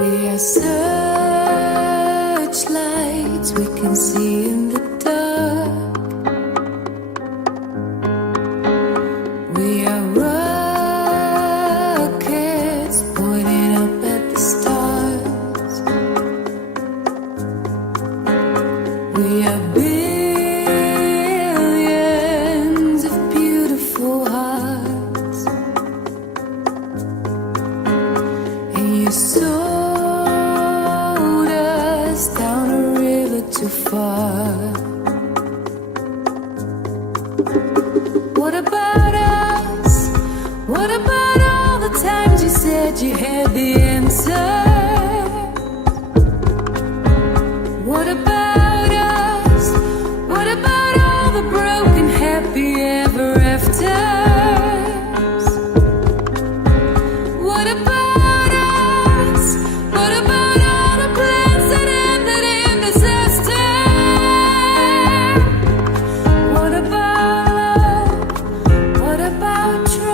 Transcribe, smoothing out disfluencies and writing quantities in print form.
We are searchlights we can see in the dark. We are rockets pointing up at the stars. We are billions of beautiful hearts. And you sold us down a river too far. What about us? What about all the times you said you had the answer? What about us? What about all the broken happy ever afters? What about us? What about all the plans that ended in disaster? What about love? What about trust?